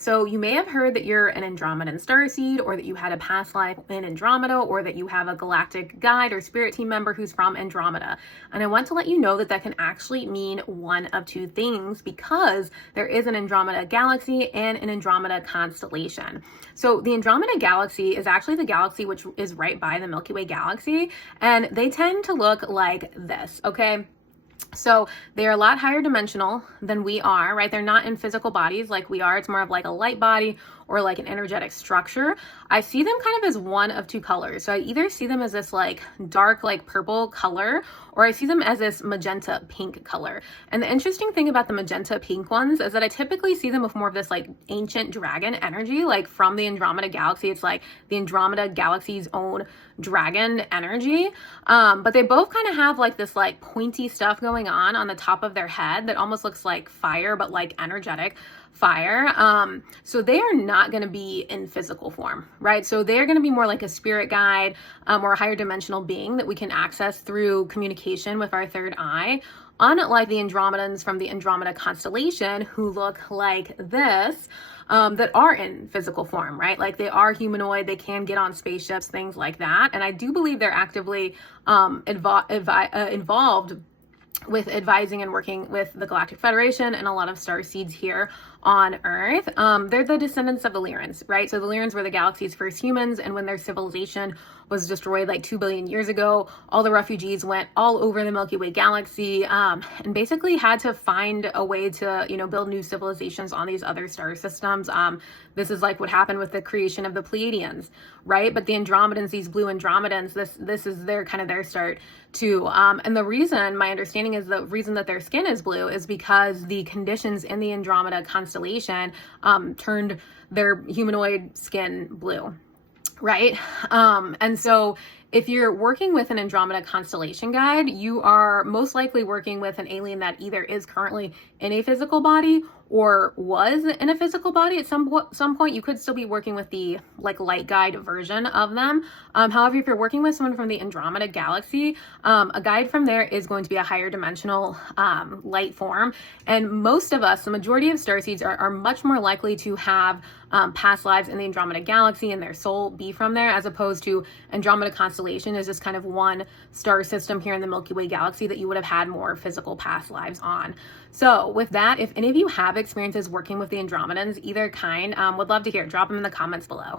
So you may have heard that you're an Andromedan starseed, or that you had a past life in Andromeda, or that you have a galactic guide or spirit team member who's from Andromeda. And I want to let you know that that can actually mean one of two things, because there is an Andromeda galaxy and an Andromeda constellation. So the Andromeda galaxy is actually the galaxy which is right by the Milky Way galaxy, and they tend to look like this, okay? So they are a lot higher dimensional than we are, right? They're not in physical bodies like we are. It's more of like a light body or like an energetic structure. I see them kind of as one of two colors. So I either see them as this like dark, like purple color, or I see them as this magenta pink color. And the interesting thing about the magenta pink ones is that I typically see them with more of this like ancient dragon energy, like from the Andromeda galaxy. It's like the Andromeda galaxy's own dragon energy. But they both kind of have like this like pointy stuff going on the top of their head that almost looks like fire, but like energetic fire. So they are not going to be in physical form, right? So they're going to be more like a spirit guide, or a higher dimensional being that we can access through communication with our third eye. Unlike the Andromedans from the Andromeda constellation, who look like this, that are in physical form, right? Like they are humanoid, they can get on spaceships, things like that. And I do believe they're actively involved with advising and working with the Galactic Federation and a lot of star seeds here on Earth. They're the descendants of the Lyrans, right? So the Lyrans were the galaxy's first humans, and when their civilization was destroyed like 2 billion years ago, all the refugees went all over the Milky Way galaxy, and basically had to find a way to, build new civilizations on these other star systems. This is like what happened with the creation of the Pleiadians, right? But the Andromedans, these blue Andromedans, this is their kind of their start too. And the reason, my understanding is the reason that their skin is blue is because the conditions in the Andromeda constellation turned their humanoid skin blue, right? And so if you're working with an Andromeda constellation guide, you are most likely working with an alien that either is currently in a physical body or was in a physical body at some point. You could still be working with the like light guide version of them. However, if you're working with someone from the Andromeda galaxy, a guide from there is going to be a higher dimensional light form. And most of us, the majority of starseeds, are much more likely to have past lives in the Andromeda galaxy and their soul be from there, as opposed to Andromeda constellation is just kind of one star system here in the Milky Way galaxy that you would have had more physical past lives on. So with that, if any of you have experiences working with the Andromedans, either kind, would love to hear. Drop them in the comments below.